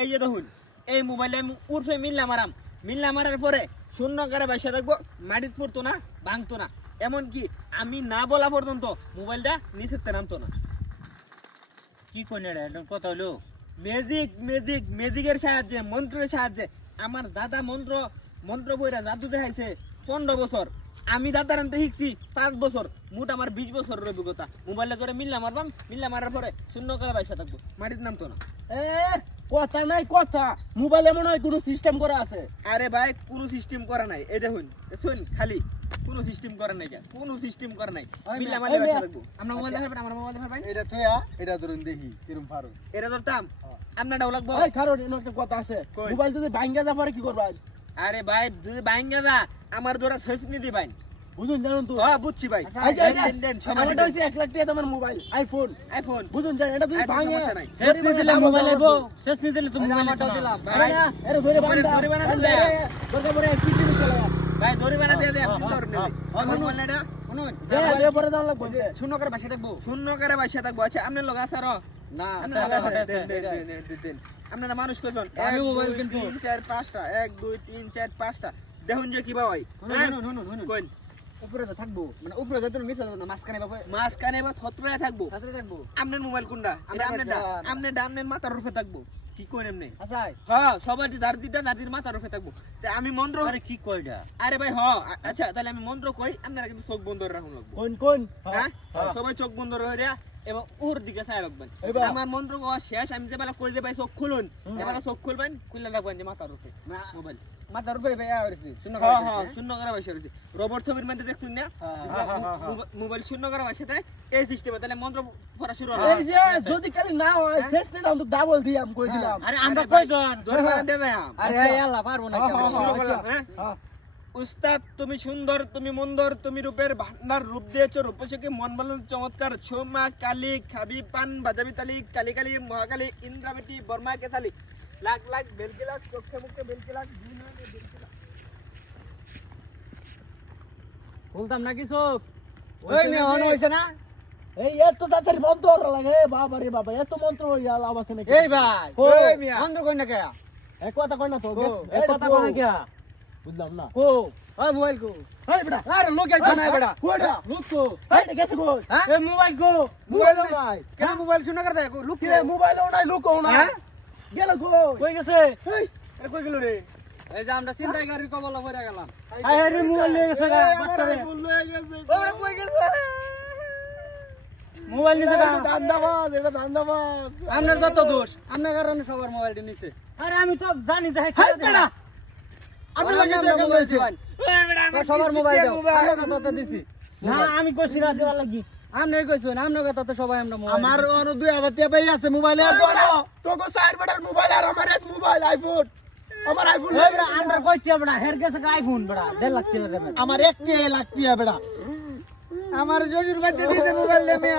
এই যে দেখুন, এই মোবাইলে আমি উর্ফে মিল্লা মারাম। মিল্লা মারার পরে শূন্য করে বাইসা রাখব মাটিত পড়তো না, ভাঙতো না। এমনকি আমি না বলা পর্যন্ত মোবাইলটা নিচেতে নামতো না। কি কোন কথা হলো। ম্যাজিক ম্যাজিক ম্যাজিকের সাহায্যে, মন্ত্রের সাহায্যে। আমার দাদা মন্ত্র মন্ত্র বইরা জাদু দেখাইছে পনেরো বছর। আমি দাদার আনতে শিখছি পাঁচ বছর। মোট আমার বিশ বছরের অভিজ্ঞতা। মোবাইলে ধরে মিল্লা মারবাম, মিল্লা মারার পরে শূন্য করে বাইসা থাকব। মাটির নামতো না। কথা নাই কথা। মোবাইলে মনে হয় কোনো সিস্টেম করা আছে। আরে ভাই কোনো সিস্টেম করা নাই। এই দেখুন শুন খালি। কোনো সিস্টেম করা নাই যা কোনো সিস্টেম করা নাই। মিল্লা মারলে বাইসা থাকব আমরা মোবাইল দেখাবেন আমরা মোবাইল দেখাবেন এটা থয়া এটা ধরুন দেখি কিরম পারো এটা ধরতাম। আপনারটাও লাগবো। ওই কারণ এর একটা কথা আছে? মোবাইল যদি ভাঙ্গা যা পারে কি করবা আরে ভাই যদি বাইঙ্গা দা আমার ধরা শেষ নিতে ভাই বুঝুন জানুন তো? হ্যাঁ বুঝছি ভাই। আমারটা হচ্ছে এক লাখ টাকা দামের মোবাইল আইফোন আইফোন বুঝুন জানেন এটা যদি আচ্ছা, ভাঙে। শেষ নিয়ে মোবাইল শেষ দিলে তুমি দিলাম। আরে ধরে মোবাইলে ধরে বান্ধা বান্ধা, দরকার পড়ে এক কিডনি চলে ভাই ধরে বানা দিয়ে দে আপনি ধরে নেবে আমার মোবাইলটা। শূন্য করে বাসা থাকব শূন্য করে বাইসা থাকব। আচ্ছা আপনার লোক আছে আরও না মানুষ কয়জন এক, দুই, তিন চার পাঁচটা। এক দুই তিন চার পাঁচটা। দেখুন যে শুনুন, শুনুন। কোন? উপরে তো থাকব। মানে উপরে যাতে নিচে যাতে না মাঝখানে বাবা মাঝখানে বা ছত্রয়ে থাকব। থাকব? আপনার মোবাইল কোনটা? আমরা আপনার আপনার মাথার রূপে থাকব। কি করেন এমনি আচ্ছা হ্যাঁ সবার দাদিটা দাদির মাথার রূপে থাকব। তা আমি মন্ত্র আরে কি কয়টা আরে ভাই হ আচ্ছা তাহলে আমি মন্ত্র কই? আপনারা কিন্তু চোখ বন্ধ রাখুন লাগবো। কোন কোন? হ্যাঁ হ্যাঁ। সবাই চোখ বন্ধ করে এবং ওর দিকে চাই রাখবেন। আমার মন্ত্র শেষ আমি যে বেলা কই যে ভাই চোখ খুলুন এবার চোখ খুলবেন খুললে লাগবেন যে মাথার উপরে মোবাইল মাথার উপরে ভাই আইছি শূন্য হ্যাঁ হ্যাঁ শূন্য করে বসে রয়েছে। রবট ছবির মধ্যে দেখছুন না? হ্যাঁ, হ্যাঁ, হ্যাঁ, হ্যাঁ। মোবা- মোবাইল শূন্য করে বসে দেয় এই সিস্টেমে তাহলে মন্ত্র পড়া শুরু হবে। এই যে যদি খালি না হয় তো ডাবল দিয়াম কই দিলাম? আরে আমরা কয়জন? বানা দিয়ে দেয় আরে আল্লাহ পারব না হ্যাঁ, হ্যাঁ, শুরু হ্যাঁ, করলাম আচ্ছা। হ্যাঁ? হ্যাঁ। উস্তাদ তুমি সুন্দর তুমি মন্দর তুমি রূপের ভান্ডার রূপ দিয়েছ রূপসীকে মন বানানো চমৎকার ছোমা কালী খাবি পান বাজাবি তালি কালী কালী মহাকালী ইন্দ্রাবতী বর্মা কেতালি লাখ লাখ বেলকি লাখ চোখে মুখে বেলকি বলতাম না কি চোখ ওই মেয়ে অন হইছে না? এই এত তাড়াতাড়ি বন্ধ করা লাগে এ বাবা রে বাবা এত মন্ত্র হইয়া লাভ আছে নাকি? এই ভাই কই? মিয়া। বন্ধ কই না কে এই কথা কই না তো কো, এই কথা কোন কি বুঝলাম না। কো। ওই মোবাইল কো। এই বেটা আরে লোক একটা নাই বেটা। কইটা লোক কো। এই গেছে কই? হ্যাঁ? এই মোবাইল কো। মোবাইল নাই। কেন মোবাইল শূন্য করে দেয়? লোক রে মোবাইলও নাই লুকও নাই। হ্যাঁ? গেল কই? কই গেছে? এই কই গেল রে? এই যে আমরা চিন্তাই করি কবল পড়ে গেলাম। আই আরে মোবাইল নিয়ে গেছে গা বাচ্চারে। ভুল হয়ে গেছে ওরে কই গেছে? মোবাইল নিয়ে গা। এটা ধান্দাবাজ এটা ধান্দাবাজ আপনার যত দোষ আপনার কারণে সবার মোবাইলটা নিছে। আরে আমি তো জানি দেখাই আমি লাগে তো কেমন হইছে সবার মোবাইল দাও। আমরা কথা তো দিছি। না আমি কইছি দেওয়ার লাগি। আপনি কইছেন আপনার কথা তো সবাই আমরা মোবাইল আমার অন 2000 টাকা পাই আছে মোবাইলে আর তোকে সাইড বেটার মোবাইল আর আমার এক মোবাইল আইফোন আমার আইফোন আন্ডার কইছে বেটা হের গেছে আইফোন বড়া দেড় লাখ টাকা আমার এক লাখ টাকা বড়া। আমার জজুর বাচ্চা দিয়েছে মোবাইল দে মেয়া